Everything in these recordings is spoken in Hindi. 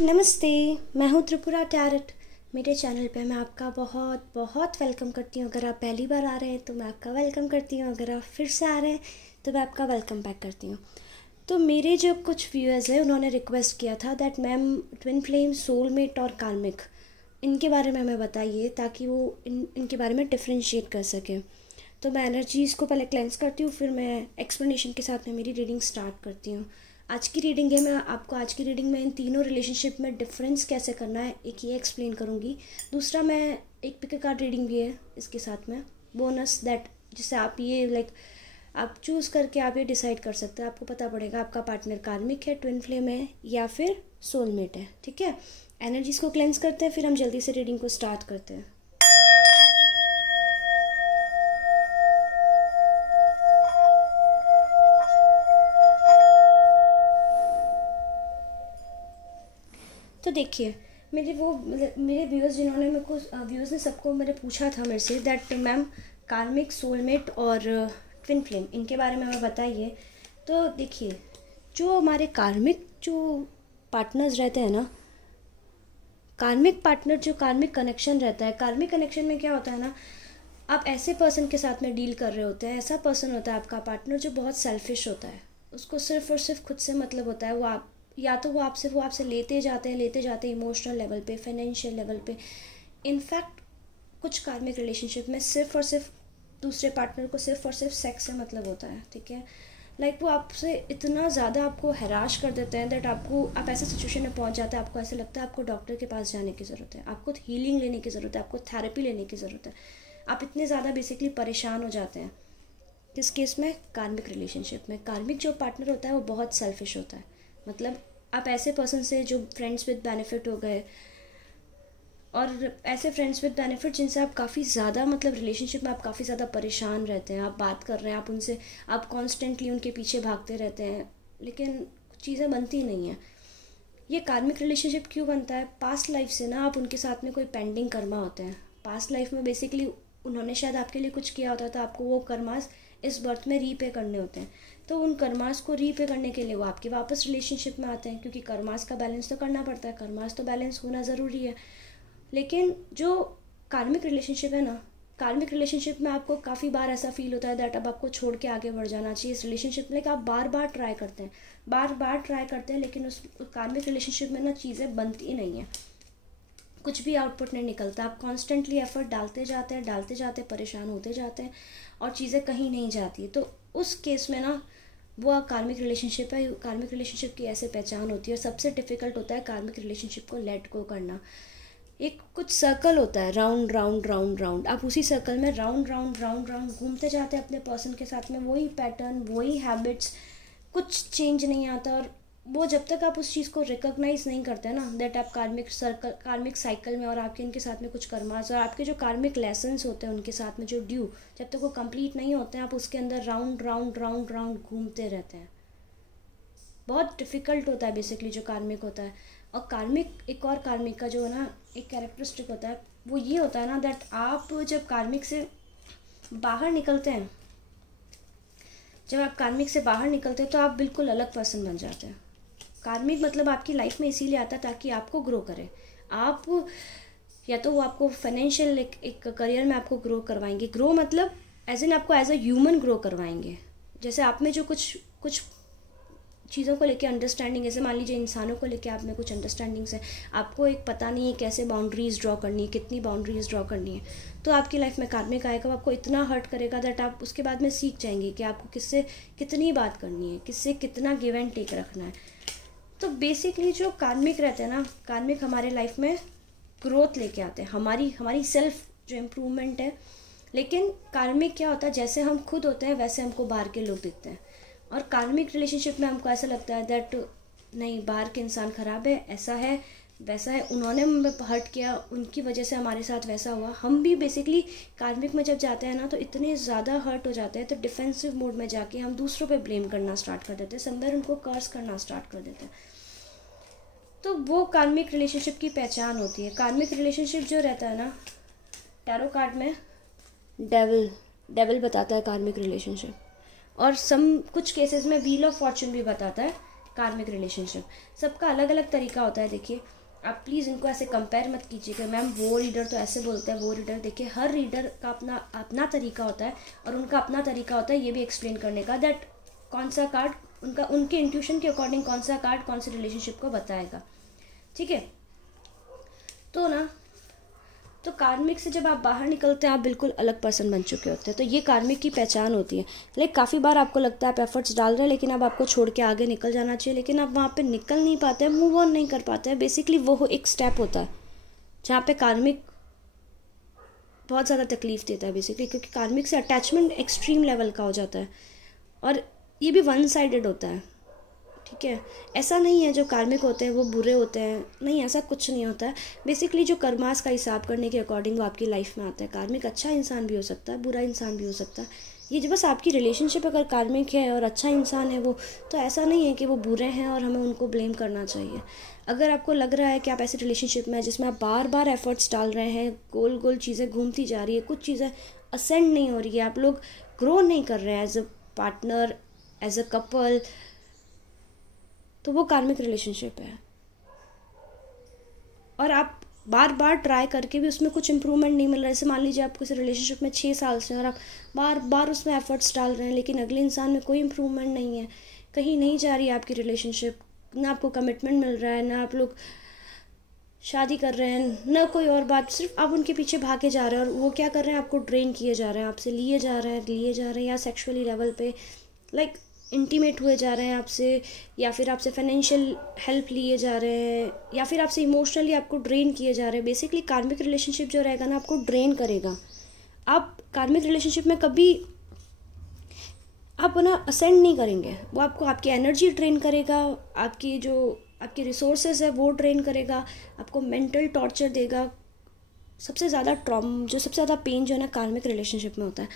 नमस्ते। मैं हूँ त्रिपुरा टैरट। मेरे चैनल पे मैं आपका बहुत बहुत वेलकम करती हूँ। अगर आप पहली बार आ रहे हैं तो मैं आपका वेलकम करती हूँ, अगर आप फिर से आ रहे हैं तो मैं आपका वेलकम बैक करती हूँ। तो मेरे जो कुछ व्यूअर्स हैं उन्होंने रिक्वेस्ट किया था that ma'am twin flame, soulmate और कार्मिक, इनके बारे में हमें बताइए ताकि वो इनके बारे में डिफ्रेंशिएट कर सकें। तो मैं एनर्जीज़ को पहले क्लेंस करती हूँ, फिर मैं एक्सप्लेनेशन के साथ में मेरी रीडिंग स्टार्ट करती हूँ। आज की रीडिंग है, मैं आपको आज की रीडिंग में इन तीनों रिलेशनशिप में डिफरेंस कैसे करना है एक ये एक्सप्लेन करूँगी। दूसरा मैं एक पिक कार्ड रीडिंग भी है इसके साथ में बोनस दैट, जिससे आप ये आप चूज़ करके आप ये डिसाइड कर सकते हैं। आपको पता पड़ेगा आपका पार्टनर कार्मिक है, ट्विन फ्लेम है या फिर सोलमेट है। ठीक है, एनर्जीज़ को क्लेंस करते हैं, फिर हम जल्दी से रीडिंग को स्टार्ट करते हैं। तो देखिए, मेरे व्यूअर्स जिन्होंने मेरे को व्यूअर्स ने सबको मेरे पूछा था मेरे से दैट मैम कार्मिक, सोलमेट और ट्विन फ्लेम, इनके बारे में हमें बताइए। तो देखिए, जो हमारे कार्मिक जो पार्टनर्स रहते हैं ना, कार्मिक पार्टनर, जो कार्मिक कनेक्शन रहता है, कार्मिक कनेक्शन में क्या होता है ना, आप ऐसे पर्सन के साथ में डील कर रहे होते हैं, ऐसा पर्सन होता है आपका पार्टनर जो बहुत सेल्फिश होता है। उसको सिर्फ और सिर्फ खुद से मतलब होता है। वो आपसे लेते जाते हैं इमोशनल लेवल पे, फाइनेंशियल लेवल पे। इनफैक्ट कुछ कार्मिक रिलेशनशिप में सिर्फ और सिर्फ दूसरे पार्टनर को सिर्फ और सिर्फ सेक्स से मतलब होता है। ठीक है, वो आपसे इतना ज़्यादा आपको हैराश कर देते हैं दैट आप ऐसे सिचुएशन में पहुंच जाते हैं, आपको ऐसे लगता है आपको डॉक्टर के पास जाने की ज़रूरत है, आपको हीलिंग लेने की ज़रूरत है, आपको थेरेपी लेने की ज़रूरत है। आप इतने ज़्यादा बेसिकली परेशान हो जाते हैं। किस केस में? कार्मिक रिलेशनशिप में। कार्मिक जो पार्टनर होता है वो बहुत सेल्फिश होता है। मतलब आप ऐसे पर्सन से जो फ्रेंड्स विद बेनिफिट हो गए, और ऐसे फ्रेंड्स विद बेनिफिट जिनसे आप काफ़ी ज़्यादा रिलेशनशिप में आप काफ़ी ज़्यादा परेशान रहते हैं। आप बात कर रहे हैं, आप उनसे आप कॉन्स्टेंटली उनके पीछे भागते रहते हैं, लेकिन चीज़ें बनती नहीं हैं। ये कार्मिक रिलेशनशिप क्यों बनता है? पास्ट लाइफ से ना आप उनके साथ में कोई पेंडिंग कर्मा होते हैं। पास्ट लाइफ में बेसिकली उन्होंने शायद आपके लिए कुछ किया होता था, आपको वो कर्मास इस बर्थ में रीपे करने होते हैं। तो उन कर्मास को रीपे करने के लिए वो आपके वापस रिलेशनशिप में आते हैं, क्योंकि कर्मास का बैलेंस तो करना पड़ता है, कर्मास तो बैलेंस होना ज़रूरी है। लेकिन जो कार्मिक रिलेशनशिप है ना, कार्मिक रिलेशनशिप में आपको काफ़ी बार ऐसा फील होता है दैट अब आपको छोड़ के आगे बढ़ जाना चाहिए इस रिलेशनशिप में। आप बार बार ट्राई करते हैं, लेकिन उस कार्मिक रिलेशनशिप में ना चीज़ें बनती नहीं हैं, कुछ भी आउटपुट नहीं निकलता। आप कॉन्स्टेंटली एफर्ट डालते जाते परेशान होते जाते हैं और चीज़ें कहीं नहीं जाती। तो उस केस में ना वो कार्मिक रिलेशनशिप है। कार्मिक रिलेशनशिप की ऐसे पहचान होती है, और सबसे डिफ़िकल्ट होता है कार्मिक रिलेशनशिप को लेट गो करना। एक कुछ सर्कल होता है, राउंड राउंड राउंड राउंड, आप उसी सर्कल में राउंड राउंड राउंड राउंड घूमते जाते हैं अपने पर्सन के साथ में, वही पैटर्न, वही हैबिट्स, कुछ चेंज नहीं आता। और वो जब तक आप उस चीज़ को रिकॉग्नाइज नहीं करते हैं ना दैट आप कार्मिक साइकिल में, और आपके इनके साथ में कुछ कर्मास और आपके जो कार्मिक लेसन्स होते हैं उनके साथ में जो ड्यू, जब तक वो कंप्लीट नहीं होते हैं, आप उसके अंदर राउंड राउंड राउंड राउंड घूमते रहते हैं। बहुत डिफ़िकल्ट होता है बेसिकली जो कार्मिक होता है। और एक और कार्मिक का जो है ना एक कैरेक्टरिस्टिक होता है, वो ये होता है ना दैट आप जब कार्मिक से बाहर निकलते हैं, तो आप बिल्कुल अलग पर्सन बन जाते हैं। कार्मिक आपकी लाइफ में इसीलिए आता है ताकि आपको ग्रो करे। आप या तो वो आपको फाइनेंशियल एक करियर में आपको ग्रो करवाएंगे, ग्रो एज एन आपको एज अ ह्यूमन ग्रो करवाएंगे। जैसे आप में जो कुछ चीज़ों को लेके अंडरस्टैंडिंग, जैसे मान लीजिए इंसानों को लेके आप में कुछ अंडरस्टैंडिंग्स है, आपको एक पता नहीं है कैसे बाउंड्रीज ड्रॉ करनी है, कितनी बाउंड्रीज ड्रॉ करनी है, तो आपकी लाइफ में कार्मिक आएगा, वो आपको इतना हर्ट करेगा दैट आप उसके बाद में सीख जाएंगे कि आपको किससे कितनी बात करनी है, किससे कितना गिव एंड टेक रखना है। तो बेसिकली जो कार्मिक रहते हैं ना, कार्मिक हमारे लाइफ में ग्रोथ लेके आते हैं, हमारी सेल्फ जो इम्प्रूवमेंट है। लेकिन कार्मिक क्या होता है, जैसे हम खुद होते हैं वैसे हमको बाहर के लोग दिखते हैं। और कार्मिक रिलेशनशिप में हमको ऐसा लगता है दैट नहीं, बाहर के इंसान ख़राब है, ऐसा है वैसा है, उन्होंने हमें हर्ट किया, उनकी वजह से हमारे साथ वैसा हुआ। हम भी बेसिकली कार्मिक में जब जाते हैं ना तो इतने ज़्यादा हर्ट हो जाते हैं, तो डिफेंसिव मोड में जाके हम दूसरों पे ब्लेम करना स्टार्ट कर देते हैं, समवेयर उनको कर्स करना स्टार्ट कर देते हैं। तो वो कार्मिक रिलेशनशिप की पहचान होती है। कार्मिक रिलेशनशिप जो रहता है ना, टैरो कार्ड में डेविल बताता है कार्मिक रिलेशनशिप, और कुछ केसेस में व्हील ऑफ फॉर्चून भी बताता है कार्मिक रिलेशनशिप, सबका अलग अलग तरीका होता है। देखिए आप प्लीज़ इनको ऐसे कंपेयर मत कीजिएगा, मैम वो रीडर तो ऐसे बोलता है, वो रीडर। देखिए हर रीडर का अपना अपना तरीका होता है और उनका अपना तरीका होता है ये भी एक्सप्लेन करने का दैट कौन सा कार्ड उनका उनके इंट्यूशन के अकॉर्डिंग कौन सा कार्ड कौन सी रिलेशनशिप को बताएगा, ठीक है। तो कार्मिक से जब आप बाहर निकलते हैं आप बिल्कुल अलग पर्सन बन चुके होते हैं। तो ये कार्मिक की पहचान होती है। लाइक काफ़ी बार आपको लगता है आप एफर्ट्स डाल रहे हैं लेकिन अब आपको छोड़ के आगे निकल जाना चाहिए, लेकिन आप वहाँ पे निकल नहीं पाते हैं, मूव ऑन नहीं कर पाते हैं। बेसिकली वो एक स्टेप होता है जहाँ पे कार्मिक बहुत ज़्यादा तकलीफ देता है बेसिकली, क्योंकि कार्मिक से अटैचमेंट एक्सट्रीम लेवल का हो जाता है और ये भी वन साइडेड होता है, ठीक है। ऐसा नहीं है जो कार्मिक होते हैं वो बुरे होते हैं, नहीं, ऐसा कुछ नहीं होता है। बेसिकली जो कर्मास का हिसाब करने के अकॉर्डिंग वो आपकी लाइफ में आता है। कार्मिक अच्छा इंसान भी हो सकता है, बुरा इंसान भी हो सकता है। ये जो बस आपकी रिलेशनशिप अगर कार्मिक है और अच्छा इंसान है वो, तो ऐसा नहीं है कि वो बुरे हैं और हमें उनको ब्लेम करना चाहिए। अगर आपको लग रहा है कि आप ऐसे रिलेशनशिप में हैं जिसमें आप बार बार एफर्ट्स डाल रहे हैं, गोल गोल चीज़ें घूमती जा रही है, कुछ चीज़ें असेंड नहीं हो रही है, आप लोग ग्रो नहीं कर रहे हैं as a partner, as a couple, तो वो कार्मिक रिलेशनशिप है। और आप बार बार ट्राई करके भी उसमें कुछ इम्प्रूवमेंट नहीं मिल रहा है। जैसे मान लीजिए आप किसी रिलेशनशिप में 6 साल से और आप बार बार उसमें एफर्ट्स डाल रहे हैं लेकिन अगले इंसान में कोई इम्प्रूवमेंट नहीं है, कहीं नहीं जा रही है आपकी रिलेशनशिप, ना आपको कमिटमेंट मिल रहा है, ना आप लोग शादी कर रहे हैं, ना कोई और बात, सिर्फ आप उनके पीछे भागे जा रहे हैं और वो क्या कर रहे हैं, आपको ड्रेन किए जा रहे हैं, आपसे लिए जा रहे हैं या सेक्सुअली लेवल पे लाइक इंटीमेट हुए जा रहे हैं आपसे, या फिर आपसे फाइनेंशियल हेल्प लिए जा रहे हैं, या फिर आपसे इमोशनली आपको ड्रेन किए जा रहे हैं। बेसिकली कार्मिक रिलेशनशिप जो रहेगा ना आपको ड्रेन करेगा। आप कार्मिक रिलेशनशिप में कभी आप ना असेंड नहीं करेंगे, वो आपको आपकी एनर्जी ड्रेन करेगा, आपकी रिसोर्सेज है वो ड्रेन करेगा, आपको मेंटल टॉर्चर देगा। सबसे ज़्यादा सबसे ज़्यादा पेन जो है ना कार्मिक रिलेशनशिप में होता है।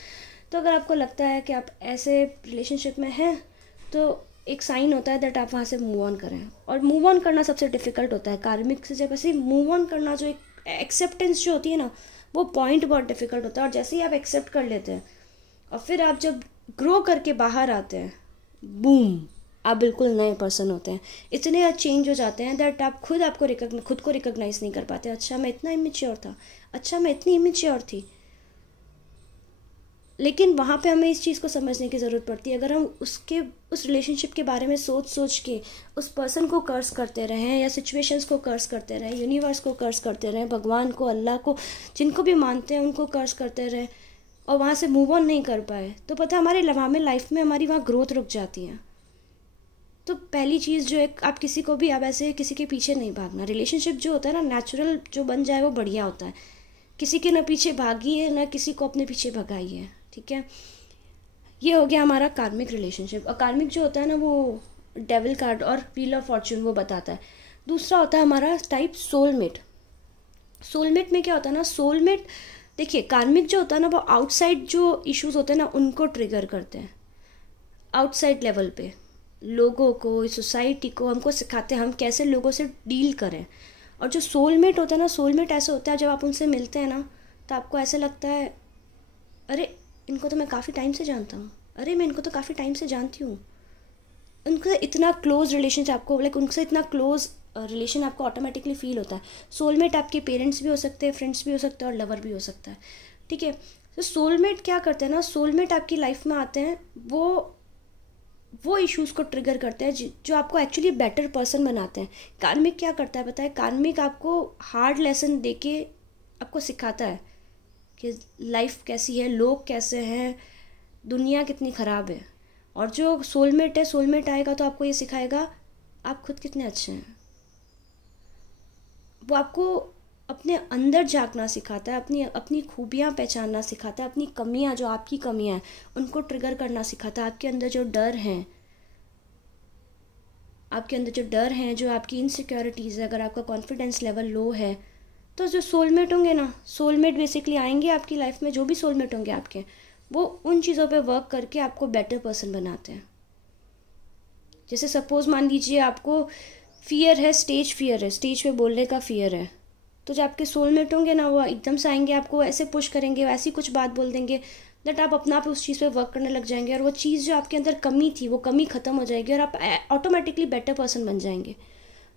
तो अगर आपको लगता है कि आप ऐसे रिलेशनशिप में हैं तो एक साइन होता है दैट आप वहाँ से मूव ऑन करें, और मूव ऑन करना सबसे डिफ़िकल्ट होता है कार्मिक से। जब ऐसे मूव ऑन करना, जो एक एक्सेप्टेंस जो होती है ना, वो पॉइंट बहुत डिफ़िकल्ट होता है। और जैसे ही आप एक्सेप्ट कर लेते हैं और फिर आप जब ग्रो करके बाहर आते हैं, बूम, आप बिल्कुल नए पर्सन होते हैं। इतने चेंज हो जाते हैं दैट आप खुद को रिकॉग्नाइज नहीं कर पाते। अच्छा मैं इतना इमेच्योर था, अच्छा मैं इतनी इमेच्योर थी। लेकिन वहाँ पे हमें इस चीज़ को समझने की ज़रूरत पड़ती है। अगर हम उस रिलेशनशिप के बारे में सोच के उस पर्सन को कर्स करते रहें या सिचुएशंस को कर्स करते रहें, यूनिवर्स को कर्स करते रहें, भगवान को, अल्लाह को, जिनको भी मानते हैं उनको कर्स करते रहें और वहाँ से मूव ऑन नहीं कर पाए, तो पता हमारे लाइफ में हमारी वहाँ ग्रोथ रुक जाती है। तो पहली चीज़ जो है, आप ऐसे किसी के पीछे नहीं भागना। रिलेशनशिप जो होता है ना, नेचुरल जो बन जाए वो बढ़िया होता है। किसी के ना पीछे भागी है ना किसी को अपने पीछे भगाई है, ठीक है। ये हो गया हमारा कार्मिक रिलेशनशिप। और कार्मिक जो होता है ना वो डेविल कार्ड और व्हील ऑफ फॉर्चून वो बताता है। दूसरा होता है हमारा टाइप सोलमेट। सोलमेट में क्या होता है ना, सोलमेट देखिए कार्मिक जो होता है ना वो आउटसाइड जो इश्यूज होते हैं ना उनको ट्रिगर करते हैं। आउटसाइड लेवल पे लोगों को, सोसाइटी को हमको सिखाते हैं हम कैसे लोगों से डील करें। और जो सोलमेट होता है ना, सोलमेट ऐसा होता है जब आप उनसे मिलते हैं ना तो आपको ऐसा लगता है अरे इनको तो मैं काफ़ी टाइम से जानता हूँ, अरे मैं इनको तो काफ़ी टाइम से जानती हूँ। उनसे इतना क्लोज रिलेशन आपको उनसे इतना क्लोज रिलेशन आपको ऑटोमेटिकली फील होता है। सोलमेट आपके पेरेंट्स भी हो सकते हैं, फ्रेंड्स भी हो सकते हैं और लवर भी हो सकता है, ठीक है। तो सोलमेट क्या करते हैं ना, सोलमेट आपकी लाइफ में आते हैं, वो इश्यूज़ को ट्रिगर करते हैं जो आपको एक्चुअली बेटर पर्सन बनाते हैं। कार्मिक क्या करता है पता है, कार्मिक आपको हार्ड लेसन देके आपको सिखाता है कि लाइफ कैसी है, लोग कैसे हैं, दुनिया कितनी ख़राब है। और जो सोलमेट है, सोलमेट आएगा तो आपको ये सिखाएगा आप खुद कितने अच्छे हैं। वो आपको अपने अंदर झांकना सिखाता है, अपनी खूबियाँ पहचानना सिखाता है, अपनी कमियाँ जो आपकी कमियाँ हैं उनको ट्रिगर करना सिखाता है। आपके अंदर जो डर हैं, जो आपकी इनसिक्योरिटीज़ है, अगर आपका कॉन्फिडेंस लेवल लो है तो जो सोलमेट होंगे ना, सोलमेट बेसिकली आएंगे आपकी लाइफ में, जो भी सोलमेट होंगे आपके, वो उन चीज़ों पे वर्क करके आपको बेटर पर्सन बनाते हैं। जैसे सपोज मान लीजिए आपको फियर है, स्टेज पे बोलने का फियर है, तो जो आपके सोलमेट होंगे ना वो एकदम से आएंगे, आपको ऐसे पुश करेंगे, ऐसी कुछ बात बोल देंगे, दैट आप अपना पे उस चीज़ पे वर्क करने लग जाएंगे और वो चीज़ जो आपके अंदर कमी थी वो कमी ख़त्म हो जाएगी और आप ऑटोमेटिकली बेटर पर्सन बन जाएंगे।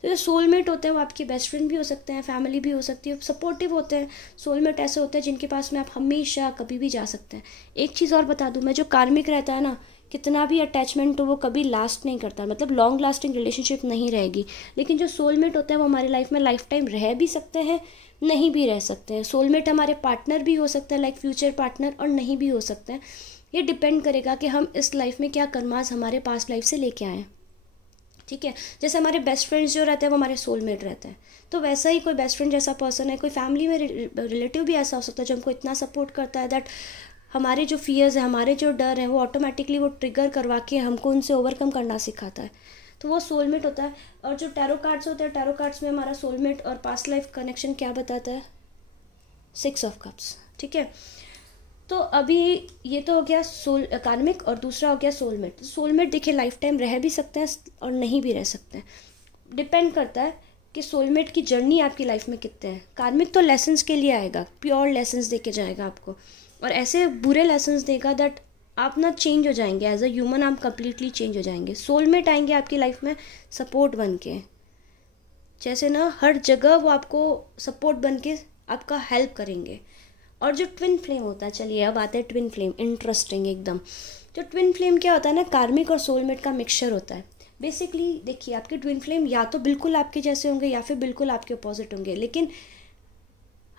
तो जो सोलमेट होते हैं वो आपके बेस्ट फ्रेंड भी हो सकते हैं, फैमिली भी हो सकती है, सपोर्टिव होते हैं। सोलमेट ऐसे होते हैं जिनके पास में आप हमेशा कभी भी जा सकते हैं। एक चीज़ और बता दूं मैं, जो कार्मिक रहता है ना, कितना भी अटैचमेंट हो वो कभी लास्ट नहीं करता, मतलब लॉन्ग लास्टिंग रिलेशनशिप नहीं रहेगी। लेकिन जो सोलमेट होता है वो हमारी लाइफ में लाइफ टाइम रह भी सकते हैं, नहीं भी रह सकते हैं। सोलमेट हमारे पार्टनर भी हो सकते हैं, लाइक फ्यूचर पार्टनर, और नहीं भी हो सकते हैं। ये डिपेंड करेगा कि हम इस लाइफ में क्या कर्मास हमारे पास्ट लाइफ से लेके आए, ठीक है। जैसे हमारे बेस्ट फ्रेंड्स जो रहते हैं वो हमारे सोलमेट रहते हैं, तो वैसा ही कोई बेस्ट फ्रेंड जैसा पर्सन है, कोई फैमिली में रिलेटिव भी ऐसा हो सकता है जो हमको इतना सपोर्ट करता है दैट हमारे जो फियर्स हैं, हमारे जो डर हैं, वो ऑटोमेटिकली वो ट्रिगर करवा के हमको उनसे ओवरकम करना सिखाता है। तो वो सोलमेट होता है। और जो टैरो कार्ड्स होते हैं, टैरो कार्ड्स में हमारा सोलमेट और पास्ट लाइफ कनेक्शन क्या बताता है? 6 ऑफ कप्स, ठीक है। तो अभी ये तो हो गया कार्मिक, और दूसरा हो गया सोलमेट। सोलमेट देखिए लाइफ टाइम रह भी सकते हैं और नहीं भी रह सकते हैं, डिपेंड करता है कि सोलमेट की जर्नी आपकी लाइफ में कितने हैं। कार्मिक तो लेसन्स के लिए आएगा, प्योर लेसन्स दे के जाएगा आपको, और ऐसे बुरे लेसन्स देगा दैट आप ना चेंज हो जाएंगे एज अ ह्यूमन, आप कंप्लीटली चेंज हो जाएंगे। सोलमेट आएंगे आपकी लाइफ में सपोर्ट बन के, जैसे ना हर जगह वो आपको सपोर्ट बन के आपका हेल्प करेंगे। और जो ट्विन फ्लेम होता है, चलिए अब आते हैं ट्विन फ्लेम, इंटरेस्टिंग एकदम। जो ट्विन फ्लेम क्या होता है ना, कार्मिक और सोलमेट का मिक्सचर होता है। बेसिकली देखिए आपके ट्विन फ्लेम या तो बिल्कुल आपके जैसे होंगे या फिर बिल्कुल आपके अपोजिट होंगे, लेकिन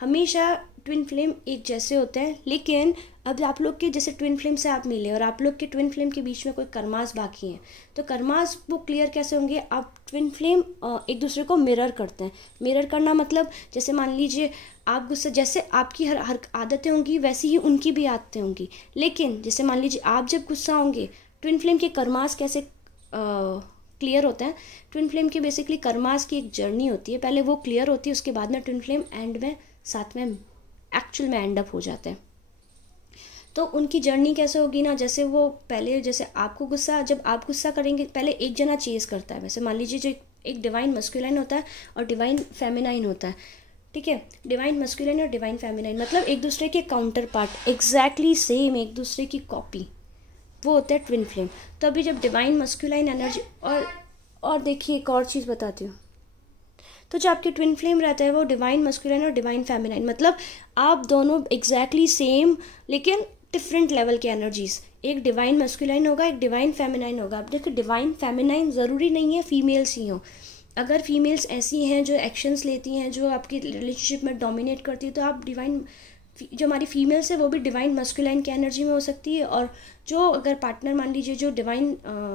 हमेशा ट्विन फ्लेम एक जैसे होते हैं। लेकिन अब आप लोग के जैसे ट्विन फ्लेम से आप मिले और आप लोग के ट्विन फ्लेम के बीच में कोई कर्मास बाकी हैं, तो कर्मास वो क्लियर कैसे होंगे? आप ट्विन फ्लेम एक दूसरे को मिरर करते हैं। मिरर करना मतलब जैसे मान लीजिए आप गुस्सा, जैसे आपकी हर आदतें होंगी वैसी ही उनकी भी आदतें होंगी। लेकिन जैसे मान लीजिए आप जब गुस्सा होंगे, ट्विन फ्लेम के कर्मास कैसे क्लियर होते हैं? ट्विन फ्लेम की बेसिकली कर्मास की एक जर्नी होती है, पहले वो क्लियर होती है, उसके बाद में ट्विन फ्लेम एंड में साथ में एक्चुअल में एंड अप हो जाते हैं। तो उनकी जर्नी कैसे होगी ना, जैसे वो पहले, जैसे आपको गुस्सा, जब आप गुस्सा करेंगे पहले एक जना चेज करता है। वैसे मान लीजिए जो एक डिवाइन मस्कुलाइन होता है और डिवाइन फेमिनाइन होता है, ठीक है। डिवाइन मस्कुलाइन और डिवाइन फेमिनाइन मतलब एक दूसरे के काउंटर पार्ट, एग्जैक्टली सेम, एक दूसरे की कॉपी, वो होता है ट्विन फ्लेम। तो अभी जब डिवाइन मस्कुलाइन एनर्जी, और देखिए एक और चीज़ बताती हूँ, तो जो आपके ट्विन फ्लेम रहता है वो डिवाइन मस्कुलाइन और डिवाइन फेमिनाइन, मतलब आप दोनों एग्जैक्टली सेम लेकिन डिफरेंट लेवल के एनर्जीज। एक डिवाइन मस्कुलाइन होगा, एक डिवाइन फेमिनाइन होगा। अब देखो डिवाइन फेमिनाइन ज़रूरी नहीं है फीमेल्स ही हो, अगर फीमेल्स ऐसी हैं जो एक्शंस लेती हैं, जो आपकी रिलेशनशिप में डोमिनेट करती है, तो आप डिवाइन, जो हमारी फीमेल्स है वो भी डिवाइन मस्कुलाइन की एनर्जी में हो सकती है। और जो अगर पार्टनर मान लीजिए जो डिवाइन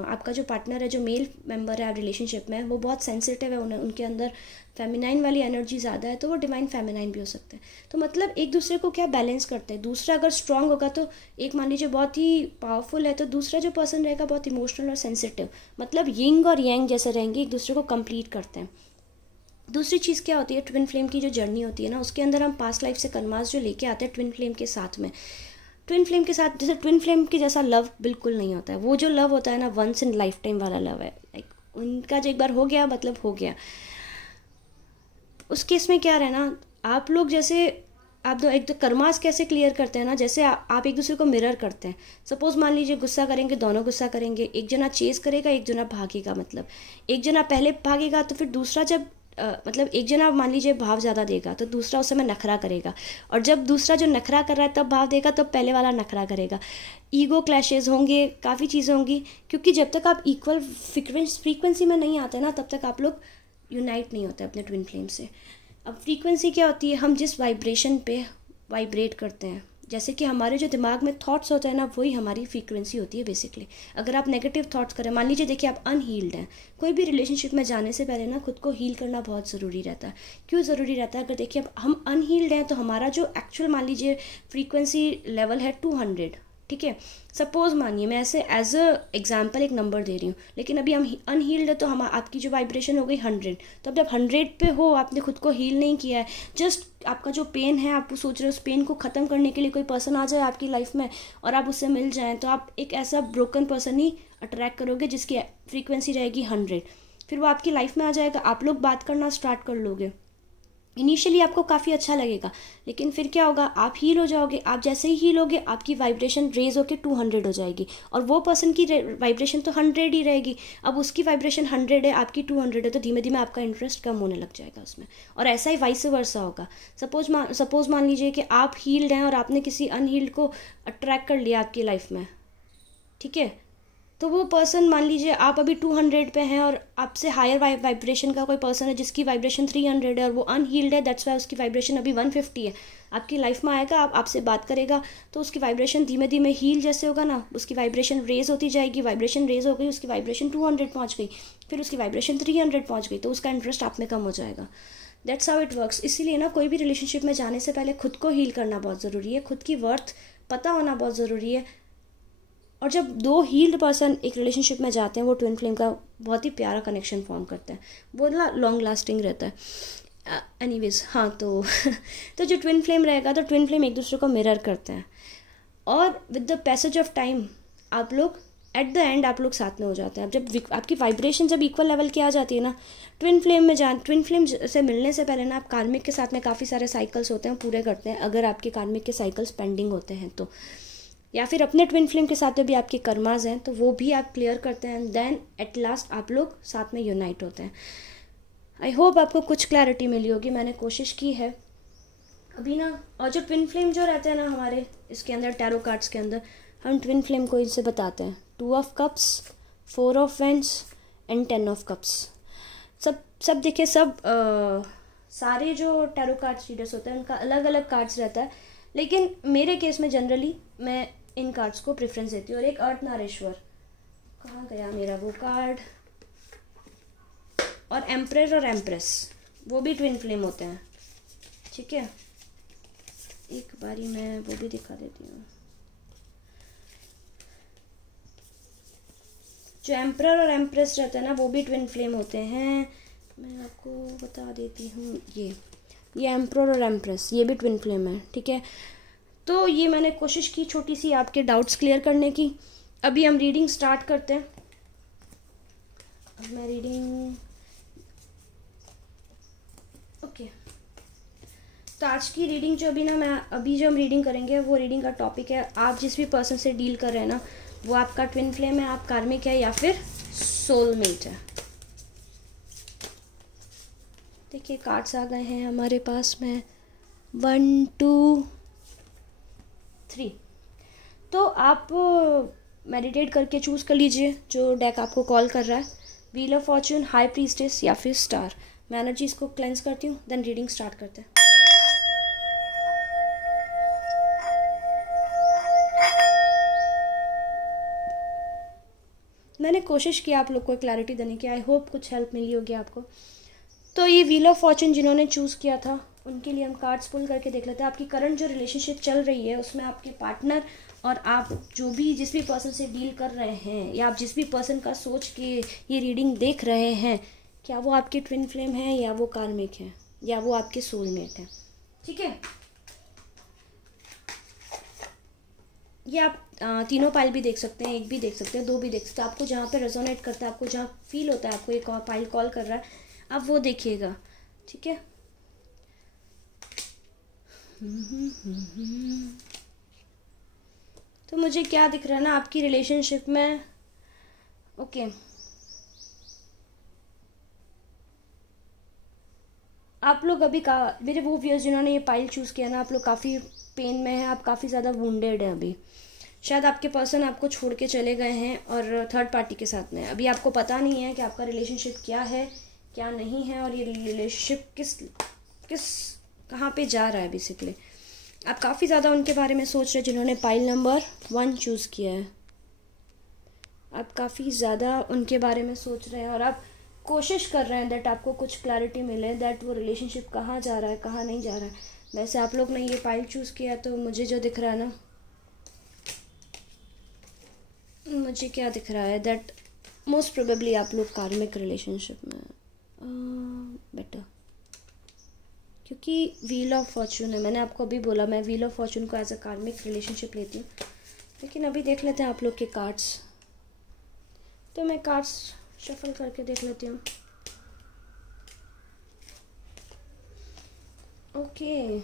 आपका जो पार्टनर है, जो मेल मेंबर है आप रिलेशनशिप में, वो बहुत सेंसिटिव है, उनके अंदर फेमिनाइन वाली एनर्जी ज़्यादा है, तो वो डिवाइन फेमिनाइन भी हो सकते हैं। तो मतलब एक दूसरे को क्या बैलेंस करते हैं। दूसरा अगर स्ट्रांग होगा तो एक मान लीजिए बहुत ही पावरफुल है, तो दूसरा जो पर्सन रहेगा बहुत इमोशनल और सेंसिटिव, मतलब यिंग और यांग जैसे रहेंगे, एक दूसरे को कंप्लीट करते हैं। दूसरी चीज़ क्या होती है, ट्विन फ्लेम की जो जर्नी होती है ना, उसके अंदर हम पास्ट लाइफ से कर्मास जो लेके आते हैं ट्विन फ्लेम के साथ में। ट्विन फ्लेम के साथ जैसे ट्विन फ्लेम के जैसा लव बिल्कुल नहीं होता है। वो जो लव होता है ना, वंस इन लाइफ टाइम वाला लव है, लाइक उनका जो एक बार हो गया मतलब हो गया। उस केस में क्या रहना, आप लोग जैसे आप दो एक तो कर्मास कैसे क्लियर करते हैं ना, जैसे आप एक दूसरे को मिरर करते हैं। सपोज मान लीजिए गुस्सा करेंगे, दोनों गुस्सा करेंगे, एक जना चेज करेगा, एक जना भागेगा, मतलब एक जना पहले भागेगा तो फिर दूसरा जब मतलब एक जना मान लीजिए भाव ज़्यादा देगा तो दूसरा उस समय नखरा करेगा, और जब दूसरा जो नखरा कर रहा है तब भाव देगा तो पहले वाला नखरा करेगा। ईगो क्लैशेस होंगे, काफ़ी चीज़ें होंगी, क्योंकि जब तक आप इक्वल फ्रीक्वेंसी में नहीं आते ना, तब तक आप लोग यूनाइट नहीं होते अपने ट्विन फ्लेम से। अब फ्रीक्वेंसी क्या होती है, हम जिस वाइब्रेशन पे वाइब्रेट करते हैं, जैसे कि हमारे जो दिमाग में थॉट्स होते हैं ना, वही हमारी फ्रीक्वेंसी होती है बेसिकली। अगर आप नेगेटिव थॉट्स करें, मान लीजिए देखिए आप अनहील्ड हैं, कोई भी रिलेशनशिप में जाने से पहले ना खुद को हील करना बहुत ज़रूरी रहता है। क्यों ज़रूरी रहता है? अगर देखिए अब हम अनहील्ड हैं तो हमारा जो एक्चुअल मान लीजिए फ्रीक्वेंसी लेवल है 200, ठीक है। सपोज मानिए मैं ऐसे एज अ एग्जाम्पल एक नंबर दे रही हूँ, लेकिन अभी हम अनहील्ड है तो हम आपकी जो वाइब्रेशन हो गई 100। तो अब जब 100 पे हो, आपने खुद को हील नहीं किया है, जस्ट आपका जो पेन है, आप सोच रहे हो उस पेन को ख़त्म करने के लिए कोई पर्सन आ जाए आपकी लाइफ में और आप उससे मिल जाएं, तो आप एक ऐसा ब्रोकन पर्सन ही अट्रैक्ट करोगे जिसकी फ्रीक्वेंसी रहेगी 100। फिर वो आपकी लाइफ में आ जाएगा, आप लोग बात करना स्टार्ट कर लोगे, इनिशियली आपको काफ़ी अच्छा लगेगा, लेकिन फिर क्या होगा, आप हील हो जाओगे। आप जैसे ही हील होगे आपकी वाइब्रेशन रेज होकर 200 हो जाएगी, और वो पर्सन की वाइब्रेशन तो 100 ही रहेगी। अब उसकी वाइब्रेशन 100 है, आपकी 200 है, तो धीमे धीमे आपका इंटरेस्ट कम होने लग जाएगा उसमें। और ऐसा ही वाइस वर्सा होगा। सपोज मान लीजिए कि आप हील्ड हैं और आपने किसी अनहील्ड को अट्रैक्ट कर लिया आपकी लाइफ में, ठीक है। तो वो पर्सन, मान लीजिए आप अभी 200 पे हैं और आपसे हायर वाइब्रेशन का कोई पर्सन है जिसकी वाइब्रेशन 300 है और वो अनहील्ड है, दैट्स वाई उसकी वाइब्रेशन अभी 150 है। आपकी लाइफ में आएगा, आपसे बात करेगा, तो उसकी वाइब्रेशन धीमे धीमे हील जैसे होगा ना, उसकी वाइब्रेशन रेज होती जाएगी। वाइब्रेशन रेज हो गई, उसकी वाइब्रेशन 200 पहुँच गई, फिर उसकी वाइब्रेशन 300 पहुँच गई, तो उसका इंटरेस्ट आप में कम हो जाएगा। That's how it works. इसीलिए ना कोई भी रिलेशनशिप में जाने से पहले खुद को हील करना बहुत ज़रूरी है, खुद की वर्थ पता होना बहुत ज़रूरी है। और जब दो हील्ड पर्सन एक रिलेशनशिप में जाते हैं, वो ट्विन फ्लेम का बहुत ही प्यारा कनेक्शन फॉर्म करते हैं, वो ना लॉन्ग लास्टिंग रहता है। एनीवेज, हाँ, तो तो जो ट्विन फ्लेम रहेगा, तो ट्विन फ्लेम एक दूसरे को मिरर करते हैं, और with the passage of time आप लोग एट द एंड आप लोग साथ में हो जाते हैं। अब जब आपकी वाइब्रेशन जब इक्वल लेवल की आ जाती है ना, ट्विन फ्लेम से मिलने से पहले ना आप कार्मिक के साथ में काफ़ी सारे साइकिल्स होते हैं, पूरे करते हैं, अगर आपके कार्मिक के साइकिल्स पेंडिंग होते हैं तो, या फिर अपने ट्विन फ्लेम के साथ भी आपके कर्माज हैं तो वो भी आप क्लियर करते हैं, देन एट लास्ट आप लोग साथ में यूनाइट होते हैं। आई होप आपको कुछ क्लैरिटी मिली होगी, मैंने कोशिश की है अभी ना। और जो ट्विन फ्लेम जो रहते हैं ना हमारे इसके अंदर, टैरो कार्ड्स के अंदर, हम ट्विन फ्लेम को इनसे बताते हैं 2 of cups, 4 of vends and 10 of cups. सब देखिए, सारे जो टैरो कार्ड्स रीडर्स होते हैं उनका अलग अलग कार्ड्स रहता है, लेकिन मेरे केस में जनरली मैं इन कार्ड्स को प्रेफरेंस देती हूँ। और एक अर्थ नारेश्वर, कहाँ गया मेरा वो कार्ड, और एम्परर और एम्प्रेस, वो भी ट्विन फ्लेम होते हैं, ठीक है। एक बारी मैं वो भी दिखा देती हूँ। जो एम्परर और एम्प्रेस रहते हैं ना, वो भी ट्विन फ्लेम होते हैं। मैं आपको बता देती हूँ, ये एम्परर और एम्प्रेस, ये भी ट्विन फ्लेम है, ठीक है। तो ये मैंने कोशिश की छोटी सी आपके डाउट्स क्लियर करने की। अभी हम रीडिंग स्टार्ट करते हैं। अब मैं रीडिंग, ओके, तो आज की रीडिंग जो जो हम रीडिंग करेंगे, वो रीडिंग का टॉपिक है, आप जिस भी पर्सन से डील कर रहे हैं ना, वो आपका ट्विन फ्लेम है, आप कार्मिक है, या फिर सोलमेट है। देखिए कार्ड्स आ गए हैं हमारे पास में, 1 2 3। तो आप मेडिटेट करके चूज़ कर लीजिए जो डेक आपको कॉल कर रहा है, wheel of Fortune, high priestess या फिर स्टार। मैं एनर्जीज को क्लेंस करती हूँ, देन रीडिंग स्टार्ट करते हैं। मैंने कोशिश की आप लोग को क्लैरिटी देने की, आई होप कुछ हेल्प मिली होगी आपको। तो ये व्हील ऑफ फॉर्चून जिन्होंने चूज़ किया था उनके लिए हम कार्ड्स पुल करके देख लेते हैं। आपकी करंट जो रिलेशनशिप चल रही है उसमें आपके पार्टनर और आप जिस भी पर्सन से डील कर रहे हैं, या आप जिस भी पर्सन का सोच के ये रीडिंग देख रहे हैं, क्या वो आपके ट्विन फ्लेम है, या वो कार्मिक है, या वो आपके सोलमेट है, ठीक है। ये आप तीनों पाइल भी देख सकते हैं, एक भी देख सकते हैं, 2 भी देख सकते हैं, आपको जहाँ पे रेजोनेट करता है, आपको जहाँ फील होता है आपको एक पाइल कॉल कर रहा है, आप वो देखिएगा, ठीक है। तो मुझे क्या दिख रहा है ना आपकी रिलेशनशिप में, ओके, आप लोग अभी मेरे वो व्यूअर्स जिन्होंने ये पाइल चूज़ किया ना, आप लोग काफ़ी पेन में हैं, आप काफ़ी ज़्यादा वुंडेड हैं अभी। शायद आपके पर्सन आपको छोड़ के चले गए हैं और थर्ड पार्टी के साथ में। अभी आपको पता नहीं है कि आपका रिलेशनशिप क्या है क्या नहीं है, और ये रिलेशनशिप कहाँ पे जा रहा है। बेसिकली आप काफ़ी ज़्यादा उनके बारे में सोच रहे हैं जिन्होंने पाइल नंबर 1 चूज़ किया है। आप काफ़ी ज़्यादा उनके बारे में सोच रहे हैं और आप कोशिश कर रहे हैं दैट आपको कुछ क्लैरिटी मिले, दैट वो रिलेशनशिप कहाँ जा रहा है कहाँ नहीं जा रहा है। वैसे आप लोग ने ये पाइल चूज़ किया तो मुझे जो दिख रहा है ना, मुझे क्या दिख रहा है दैट मोस्ट प्रोबेबली आप लोग कार्मिक रिलेशनशिप में बेटर, क्योंकि व्हील ऑफ फॉर्चून है। मैंने आपको अभी बोला मैं व्हील ऑफ फॉर्चून को एज अ कार्मिक रिलेशनशिप लेती हूँ, लेकिन अभी देख लेते हैं आप लोग के कार्ड्स। तो मैं कार्ड्स शफल करके देख लेती हूँ। ओके,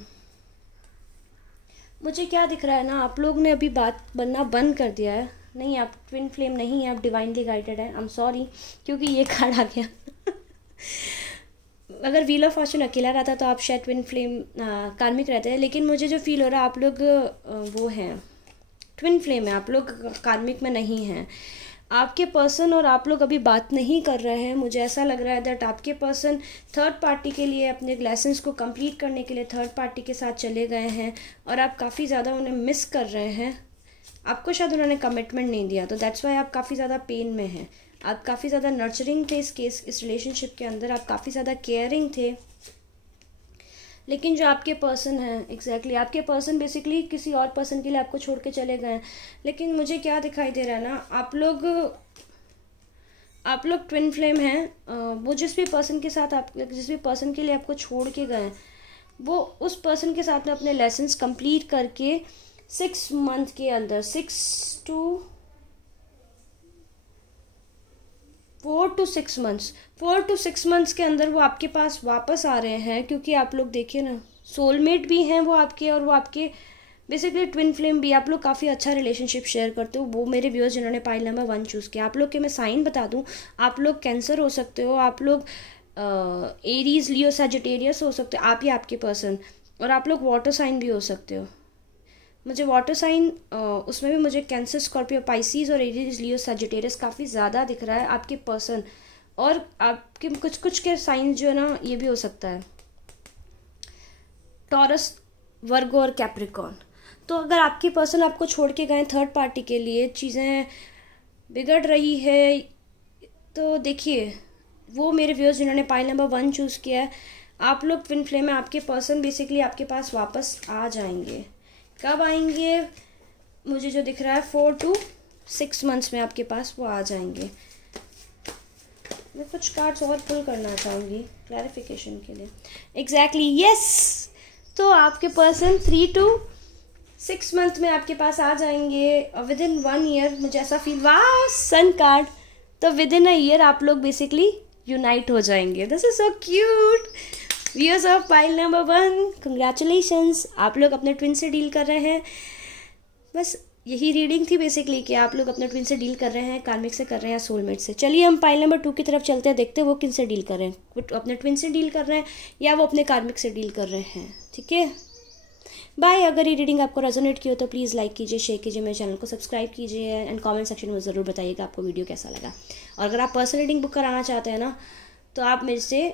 मुझे क्या दिख रहा है ना, आप लोग ने अभी बात बनना बंद कर दिया है। नहीं, आप ट्विन फ्लेम नहीं है, आप डिवाइनली गाइडेड है। आई एम सॉरी, क्योंकि ये कार्ड आ गया। अगर व्हील ऑफ फॉर्चून अकेला रहता तो आप शायद ट्विन फ्लेम कार्मिक रहते हैं, लेकिन मुझे जो फील हो रहा है आप लोग वो हैं, ट्विन फ्लेम है, आप लोग कार्मिक में नहीं हैं। आपके पर्सन और आप लोग अभी बात नहीं कर रहे हैं। मुझे ऐसा लग रहा है दैट आपके पर्सन थर्ड पार्टी के लिए, अपने लेसन्स को कंप्लीट करने के लिए थर्ड पार्टी के साथ चले गए हैं और आप काफ़ी ज़्यादा उन्हें मिस कर रहे हैं। आपको शायद उन्होंने कमिटमेंट नहीं दिया, तो दैट्स वाई आप काफ़ी ज़्यादा पेन में हैं। आप काफ़ी ज़्यादा नर्चरिंग थे इस रिलेशनशिप के अंदर, आप काफ़ी ज़्यादा केयरिंग थे। लेकिन जो आपके पर्सन हैं, एग्जैक्टली आपके पर्सन बेसिकली किसी और पर्सन के लिए आपको छोड़ के चले गए हैं। लेकिन मुझे क्या दिखाई दे रहा है ना, आप लोग ट्विन फ्लेम हैं। वो जिस भी पर्सन के साथ जिस भी पर्सन के लिए आपको छोड़ के गए, वो उस पर्सन के साथ में अपने लेसन्स कंप्लीट करके 6 मंथ के अंदर 4 to 6 मंथ्स के अंदर वो आपके पास वापस आ रहे हैं। क्योंकि आप लोग देखिए ना, सोलमेट भी हैं वो आपके, और वो आपके बेसिकली ट्विन फ्लेम भी। आप लोग काफ़ी अच्छा रिलेशनशिप शेयर करते हो। वो मेरे व्यूअर्स जिन्होंने पाइल नंबर 1 चूज़ किया, आप लोग के मैं साइन बता दूं, आप लोग कैंसर हो सकते हो, आप लोग एरीज, लियो, सैजिटेरियस हो सकते हो, आप या आपके पर्सन, और आप लोग वाटर साइन भी हो सकते हो। मुझे वाटर साइन उसमें भी मुझे कैंसर, स्कॉर्पियो, पाइसीज और एरीज, लियो, सैजिटेरियस काफ़ी ज़्यादा दिख रहा है आपके पर्सन। और आपके कुछ के साइन जो है ना, ये भी हो सकता है टॉरस, वर्गो और कैप्रिकॉर्न। तो अगर आपके पर्सन आपको छोड़ के गए थर्ड पार्टी के लिए, चीज़ें बिगड़ रही है, तो देखिए वो मेरे व्यूअर्स जिन्होंने पाइल नंबर 1 चूज़ किया है, आप लोग ट्विन फ्लेम में, आपके पर्सन बेसिकली आपके पास वापस आ जाएंगे। कब आएंगे? मुझे जो दिख रहा है 4 to 6 मंथ्स में आपके पास वो आ जाएंगे। मैं कुछ कार्ड्स और पुल करना चाहूँगी क्लैरिफिकेशन के लिए। एग्जैक्टली यस, तो आपके पर्सन 3 to 6 मंथ में आपके पास आ जाएंगे। विद इन 1 ईयर मुझे ऐसा फील, वाह सन कार्ड, तो विद इन अ ईयर आप लोग बेसिकली यूनाइट हो जाएंगे। This is so cute. Viewers of pile number 1, congratulations, आप लोग अपने ट्विन से डील कर रहे हैं। बस यही रीडिंग थी बेसिकली कि आप लोग अपने ट्विन से डील कर रहे हैं, कार्मिक से कर रहे हैं या सोलमेट से। चलिए हम पाइल नंबर 2 की तरफ चलते हैं, देखते हैं वो किन से डील कर रहे हैं, वो अपने ट्विन से डील कर रहे हैं या वो अपने कार्मिक से डील कर रहे हैं। ठीक है, बाय। अगर ये रीडिंग आपको रेजोनेट की हो तो प्लीज़ लाइक कीजिए, शेयर कीजिए, मेरे चैनल को सब्सक्राइब कीजिए एंड कमेंट सेक्शन में ज़रूर बताइएगा आपको वीडियो कैसा लगा। और अगर आप पर्सनल रीडिंग बुक कराना चाहते हैं ना, तो आप मेरे से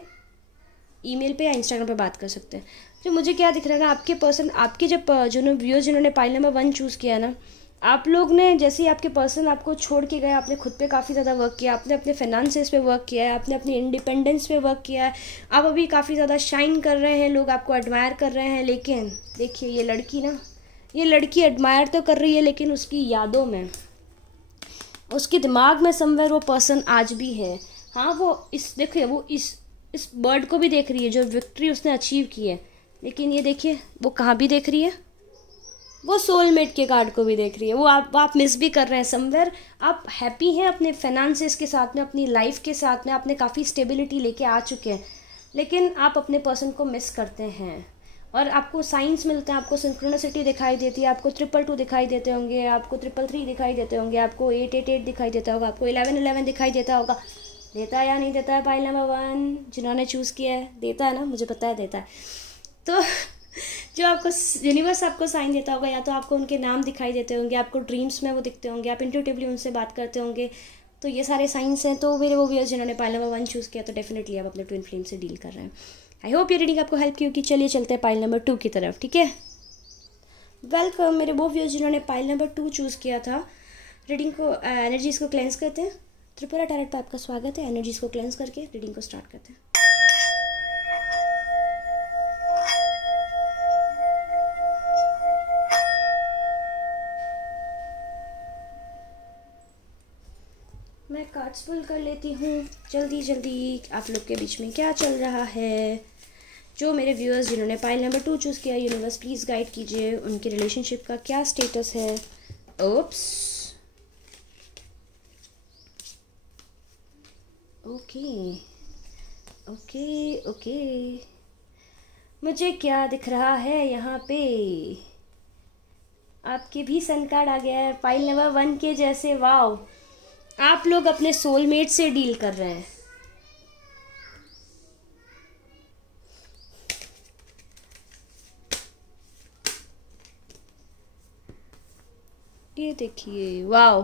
ईमेल पे या इंस्टाग्राम पे बात कर सकते हैं। जो मुझे क्या दिख रहा है ना, आपके पर्सन, आपके जब व्यूअर्स जिन्होंने पाइल नंबर 1 चूज़ किया ना, आप लोग ने जैसे ही आपके पर्सन आपको छोड़ के गए, आपने खुद पे काफ़ी ज़्यादा वर्क किया, आपने अपने फाइनेंसेस पे वर्क किया है, आपने अपनी इंडिपेंडेंस पे वर्क किया है। आप अभी काफ़ी ज़्यादा शाइन कर रहे हैं, लोग आपको एडमायर कर रहे हैं। लेकिन देखिए ये लड़की ना, ये लड़की एडमायर तो कर रही है, लेकिन उसकी यादों में, उसके दिमाग में समवेयर वो पर्सन आज भी है। हाँ, वो देखिए वो इस बर्ड को भी देख रही है जो विक्ट्री उसने अचीव की है। लेकिन ये देखिए वो कहाँ भी देख रही है, वो सोलमेट के कार्ड को भी देख रही है। वो आप मिस भी कर रहे हैं समवेयर। आप हैप्पी हैं अपने फाइनेंसेस के साथ में, अपनी लाइफ के साथ में, आपने काफ़ी स्टेबिलिटी लेके आ चुके हैं, लेकिन आप अपने पर्सन को मिस करते हैं। और आपको साइंस मिलते हैं, आपको सिंक्रोनिसिटी दिखाई देती है, आपको 222 दिखाई देते होंगे, आपको 333 दिखाई देते होंगे, आपको 888 दिखाई देता होगा, आपको 1111 दिखाई देता होगा। देता है या नहीं देता है पाइल नंबर 1 जिन्होंने चूज़ किया है? देता है ना, मुझे पता है देता है। तो जो आपको यूनिवर्स आपको साइन देता होगा, या तो आपको उनके नाम दिखाई देते होंगे, आपको ड्रीम्स में वो दिखते होंगे, आप इंट्यूटिवली उनसे बात करते होंगे। तो ये सारे साइंस हैं। तो मेरे वो व्यूअर्स जिन्होंने पाइल नंबर 1 चूज़ किया, तो डेफिनेटली आप अपने ट्विन फ्लेम से डील कर रहे हैं। आई होप ये रीडिंग आपको हेल्प की होगी। चलिए चलते हैं पाइल नंबर 2 की तरफ। ठीक है, वेलकम मेरे वो व्यूअर्स जिन्होंने पाइल नंबर 2 चूज़ किया था। रीडिंग को एनर्जीज़ को क्लेंस करते हैं। त्रिपुरा टैरेट पर आपका स्वागत है। एनर्जीज़ को क्लेंस करके रीडिंग को स्टार्ट करते हैं। मैं कार्ड्स पुल कर लेती हूँ जल्दी जल्दी। आप लोग के बीच में क्या चल रहा है? जो मेरे व्यूअर्स जिन्होंने पाइल नंबर 2 चूज़ किया, यूनिवर्स प्लीज़ गाइड कीजिए, उनकी रिलेशनशिप का क्या स्टेटस है। Oops, okay okay okay. मुझे क्या दिख रहा है यहाँ पे? आपके भी सन कार्ड आ गया है फाइल नंबर 1 के जैसे। वाओ, आप लोग अपने सोलमेट से डील कर रहे हैं। ये देखिए, वाओ,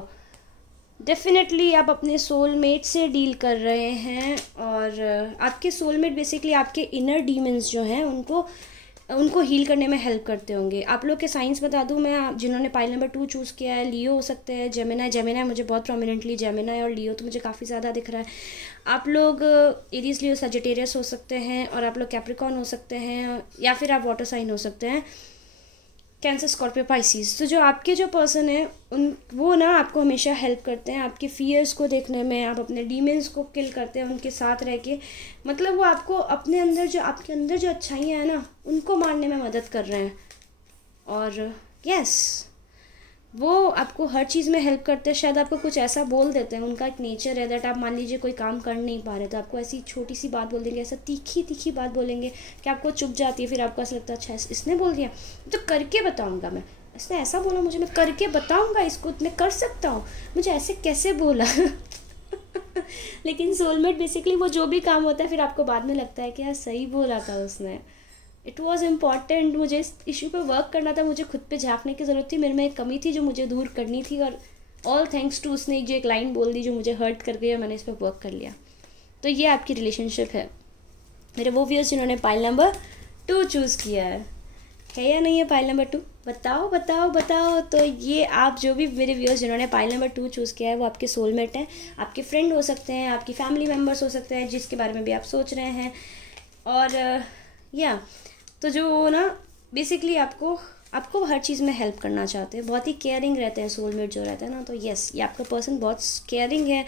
डेफिनेटली आप अपने सोलमेट से डील कर रहे हैं। और आपके सोलमेट बेसिकली आपके इनर डीमंस जो हैं उनको हील करने में हेल्प करते होंगे। आप लोग के साइंस बता दूं मैं, आप जिन्होंने पाइल नंबर 2 चूज़ किया है, लियो हो सकते हैं, जेमिनाई मुझे बहुत प्रोमिनेंटली जेमिनाई और लियो तो मुझे काफ़ी ज़्यादा दिख रहा है। आप लोग एरीज, लियो, सजिटेरियस हो सकते हैं, और आप लोग कैप्रिकॉर्न हो सकते हैं, या फिर आप वाटर साइन हो सकते हैं, कैंसर, स्कॉर्पियो, पाइसिस। तो जो आपके जो पर्सन है वो ना आपको हमेशा हेल्प करते हैं आपके फियर्स को देखने में। आप अपने डीमंस को किल करते हैं उनके साथ रह के। मतलब वो आपको अपने अंदर जो आपके अंदर जो अच्छाइयाँ हैं ना, उनको मारने में मदद कर रहे हैं। और यस, वो आपको हर चीज़ में हेल्प करते हैं। शायद आपको कुछ ऐसा बोल देते हैं, उनका एक नेचर है दैट आप मान लीजिए कोई काम कर नहीं पा रहे तो आपको ऐसी छोटी सी बात बोल देंगे, ऐसा तीखी तीखी बात बोलेंगे कि आपको चुप जाती है। फिर आपको ऐसा लगता है अच्छा इसने बोल दिया तो करके बताऊंगा मैं, इसने ऐसा बोला मुझे, मैं करके बताऊंगा इसको, मैं कर सकता हूँ, मुझे ऐसे कैसे बोला। लेकिन सोलमेट बेसिकली वो जो भी काम होता है फिर आपको बाद में लगता है कि यार सही बोला था उसने, इट वॉज़ इम्पॉर्टेंट, मुझे इस इशू पे वर्क करना था, मुझे खुद पे झांकने की ज़रूरत थी, मेरे में एक कमी थी जो मुझे दूर करनी थी। और ऑल थैंक्स टू उसने जो एक लाइन बोल दी जो मुझे हर्ट कर गई और मैंने इस पर वर्क कर लिया। तो ये आपकी रिलेशनशिप है। मेरे वो व्यूअर्स जिन्होंने पाइल नंबर 2 चूज़ किया है या नहीं है पाइल नंबर 2? बताओ बताओ बताओ। तो ये आप जो भी मेरे व्यूअर्स जिन्होंने पाइल नंबर 2 चूज़ किया है वो आपके सोलमेट हैं, आपके फ्रेंड हो सकते हैं, आपकी फैमिली मेम्बर्स हो सकते हैं जिसके बारे में भी आप सोच रहे हैं। और या तो जो ना बेसिकली आपको हर चीज़ में हेल्प करना चाहते हैं, बहुत ही केयरिंग रहते हैं सोलमेट जो रहता है ना। तो यस, ये आपका पर्सन बहुत केयरिंग है।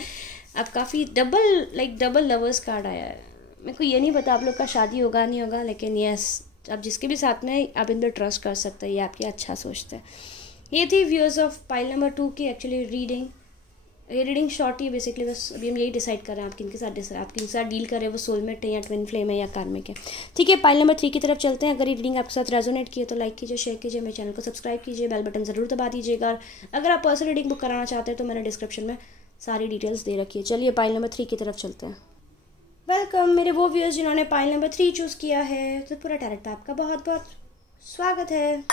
आप काफ़ी डबल लवर्स कार्ड आया है। मेरे को ये नहीं पता आप लोग का शादी होगा नहीं होगा, लेकिन यस, आप जिसके भी साथ में आप इन पर ट्रस्ट कर सकते हैं, ये आपके अच्छा सोचते हैं। ये थी व्यूअर्स ऑफ पाइल नंबर 2 की एक्चुअली रीडिंग। ये रीडिंग शॉर्ट ही बेसिकली, बस अभी हम यही डिसाइड कर रहे हैं आप किनके साथ डील कर रहे हैं, वो सोलमेट है या ट्विन फ्लेम है या कार्मिक है। ठीक है, पाइल नंबर 3 की तरफ चलते हैं। अगर ये रीडिंग आपके साथ रेजोनेट की है तो लाइक कीजिए, शेयर कीजिए, मेरे चैनल को सब्सक्राइब कीजिए, बेल बटन ज़रूर दबा दीजिएगा। और अगर आप पर्सनल रीडिंग बुक कराना चाहते हैं तो मैंने डिस्क्रिप्शन में सारी डिटेल्स दे रखी है। चलिए पाइल नंबर 3 की तरफ चलते हैं। वेलकम मेरे वो व्यूअर्स जिन्होंने पाइल नंबर 3 चूज़ किया है। तो पूरा टैरेट पे आपका बहुत बहुत स्वागत है।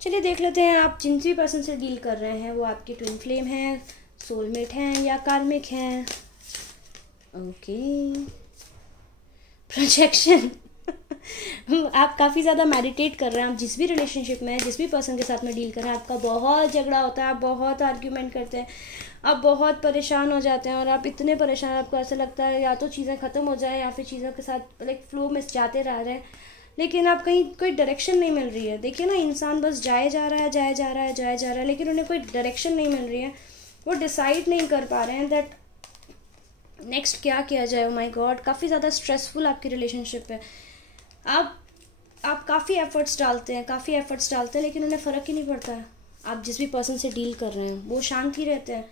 चलिए देख लेते हैं आप जिन भी पर्सन से डील कर रहे हैं वो आपके ट्विन फ्लेम हैं, सोलमेट हैं या कार्मिक हैं। Okay, projection. आप काफ़ी ज़्यादा मेडिटेट कर रहे हैं। आप जिस भी रिलेशनशिप में, जिस भी पर्सन के साथ में डील कर रहे हैं, आपका बहुत झगड़ा होता है, आप बहुत आर्ग्यूमेंट करते हैं, आप बहुत परेशान हो जाते हैं। और आप इतने परेशान, आपको ऐसा लगता है या तो चीज़ें ख़त्म हो जाए या फिर चीज़ों के साथ फ्लो में जाते रह रहे हैं, लेकिन आप कहीं कोई डायरेक्शन नहीं मिल रही है। देखिए ना, इंसान बस जाए जा रहा है, लेकिन उन्हें कोई डायरेक्शन नहीं मिल रही है। वो डिसाइड नहीं कर पा रहे हैं दैट नेक्स्ट क्या किया जाए। ओ माय गॉड, काफ़ी ज़्यादा स्ट्रेसफुल आपकी रिलेशनशिप है। आप काफ़ी एफर्ट्स डालते हैं, लेकिन उन्हें फ़र्क ही नहीं पड़ता है। आप जिस भी पर्सन से डील कर रहे हैं वो शांत ही रहते हैं,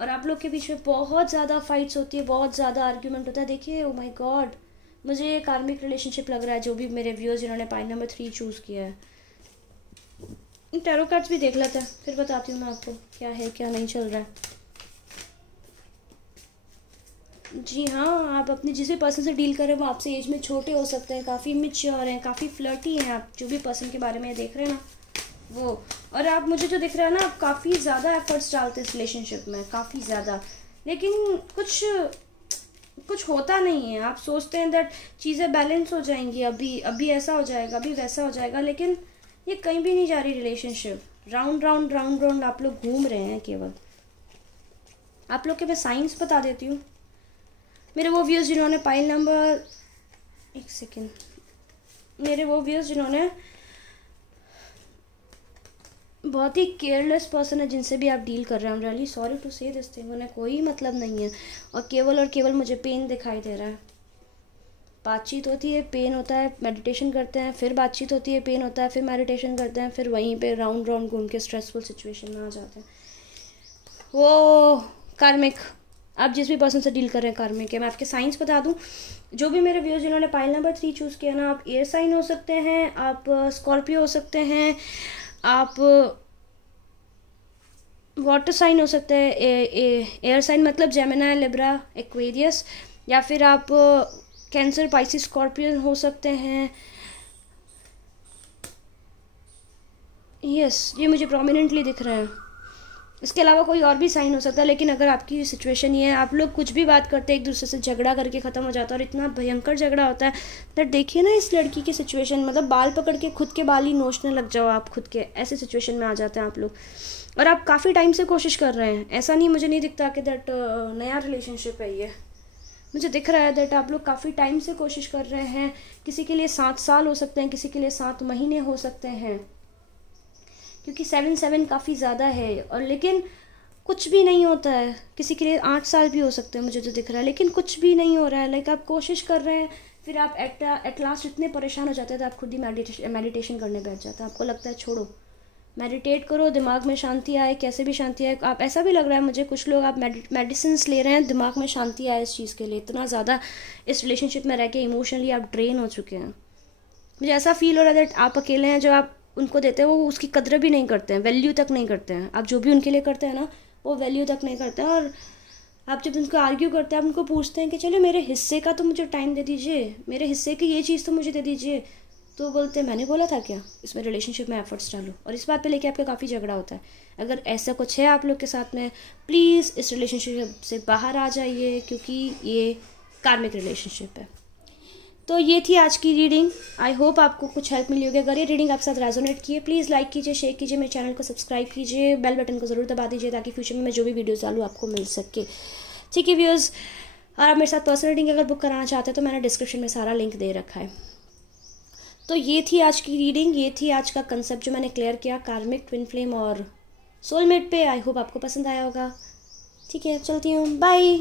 और आप लोग के बीच में बहुत ज़्यादा फाइट्स होती है, बहुत ज़्यादा आर्ग्यूमेंट होता है। देखिए, ओ माय गॉड, मुझे ये कार्मिक रिलेशनशिप लग रहा है जो भी मेरे व्यूअर्स जिन्होंने पाइल नंबर 3 चूज़ किया है। टैरो कार्ड्स भी देख लेते हैं, फिर बताती हूँ मैं आपको क्या है क्या नहीं चल रहा है। जी हाँ, आप अपने जिस भी पर्सन से डील कर रहे हैं वो आपसे एज में छोटे हो सकते हैं, काफ़ी मिच्योर हैं, काफ़ी फ्लर्टी हैं। आप जो भी पर्सन के बारे में देख रहे हैं ना वो, और आप मुझे जो दिख रहा है ना, आप काफ़ी ज़्यादा एफर्ट्स डालते हैं इस रिलेशनशिप में, काफ़ी ज़्यादा, लेकिन कुछ होता नहीं है। आप सोचते हैं दैट चीज़ें बैलेंस हो जाएंगी, अभी ऐसा हो जाएगा, अभी वैसा हो जाएगा, लेकिन ये कहीं भी नहीं जा रही रिलेशनशिप। राउंड आप लोग घूम रहे हैं केवल। आप लोग के मैं साइंस बता देती हूँ। मेरे वो व्यूअर्स जिन्होंने पाइल नंबर, एक सेकेंड, मेरे वो व्यूअर्स जिन्होंने बहुत ही केयरलेस पर्सन है जिनसे भी आप डील कर रहे हैं, I am really sorry to say this thing, उन्हें कोई मतलब नहीं है और केवल मुझे पेन दिखाई दे रहा है। बातचीत होती है, पेन होता है, मेडिटेशन करते हैं, फिर बातचीत होती है, पेन होता है, फिर मेडिटेशन करते हैं, फिर वहीं पे राउंड घूम के स्ट्रेसफुल सिचुएशन में आ जाते हैं। वो कार्मिक, आप जिस भी पर्सन से डील कर रहे हैं कार्मिक है। मैं आपके साइंस बता दूं, जो भी मेरे व्यूअर्स जिन्होंने पाइल नंबर 3 चूज़ किया ना, आप एयर साइन हो सकते हैं, आप स्कॉर्पियो हो सकते हैं, आप वाटर साइन हो सकते हैं, एयर साइन मतलब जेमिनी, लिब्रा, एक्वेरियस, या फिर आप कैंसर, पाइसिस, स्कॉर्पियन हो सकते हैं। यस, ये मुझे प्रोमिनेंटली दिख रहे हैं। इसके अलावा कोई और भी साइन हो सकता है, लेकिन अगर आपकी सिचुएशन ये है, आप लोग कुछ भी बात करते हैं, एक दूसरे से झगड़ा करके ख़त्म हो जाता है, और इतना भयंकर झगड़ा होता है दैट देखिए ना इस लड़की की सिचुएशन, मतलब बाल पकड़ के खुद के बाल ही नोचने लग जाओ आप खुद के, ऐसे सिचुएशन में आ जाते हैं आप लोग। और आप काफ़ी टाइम से कोशिश कर रहे हैं, ऐसा नहीं, मुझे नहीं दिखता कि दैट नया रिलेशनशिप है ये, मुझे दिख रहा है दैट आप लोग काफ़ी टाइम से कोशिश कर रहे हैं। किसी के लिए 7 साल हो सकते हैं, किसी के लिए 7 महीने हो सकते हैं, क्योंकि 7 काफ़ी ज़्यादा है। और लेकिन कुछ भी नहीं होता है। किसी के लिए 8 साल भी हो सकते हैं, मुझे जो दिख रहा है, लेकिन कुछ भी नहीं हो रहा है। लाइक आप कोशिश कर रहे हैं, फिर आप एट लास्ट इतने परेशान हो जाते हैं तो आप खुद ही मेडिटेशन करने बैठ जाते हैं। आपको लगता है छोड़ो, मेडिटेट करो, दिमाग में शांति आए, कैसे भी शांति आए। आप ऐसा भी लग रहा है मुझे, कुछ लोग आप मेडिसिन ले रहे हैं, दिमाग में शांति आए इस चीज़ के लिए। इतना ज़्यादा इस रिलेशनशिप में रह के इमोशनली आप ड्रेन हो चुके हैं। मुझे ऐसा फील हो रहा है दैट आप अकेले हैं, जो आप उनको देते हैं वो उसकी कदर भी नहीं करते हैं, वैल्यू तक नहीं करते हैं। आप जो भी उनके लिए करते हैं ना, वो वैल्यू तक नहीं करते हैं। और आप जब उनको आर्ग्यू करते हैं, आप उनको पूछते हैं कि चलो मेरे हिस्से का तो मुझे टाइम दे दीजिए, मेरे हिस्से की ये चीज़ तो मुझे दे दीजिए, तो बोलते हैं मैंने बोला था क्या इसमें रिलेशनशिप में एफर्ट्स डालो। और इस बात पे लेके आपका काफ़ी झगड़ा होता है। अगर ऐसा कुछ है आप लोग के साथ में, प्लीज़ इस रिलेशनशिप से बाहर आ जाइए, क्योंकि ये कार्मिक रिलेशनशिप है। तो ये थी आज की रीडिंग। आई होप आपको कुछ हेल्प मिली होगी। अगर ये रीडिंग आपके साथ रेजोनेट की है, प्लीज़ लाइक कीजिए, शेयर कीजिए, मेरे चैनल को सब्सक्राइब कीजिए, बेल बटन को ज़रूर दबा दीजिए, ताकि फ्यूचर में मैं जो भी वीडियोस डालूँ आपको मिल सके। ठीक है व्यूअर्स, और आप मेरे साथ पर्सनल रीडिंग अगर बुक कराना चाहते हैं तो मैंने डिस्क्रिप्शन में सारा लिंक दे रखा है। तो ये थी आज की रीडिंग, ये थी आज का कंसेप्ट जो मैंने क्लियर किया कार्मिक, ट्विन फ्लेम और सोलमेट पे। आई होप आपको पसंद आया होगा। ठीक है, चलती हूँ, बाय।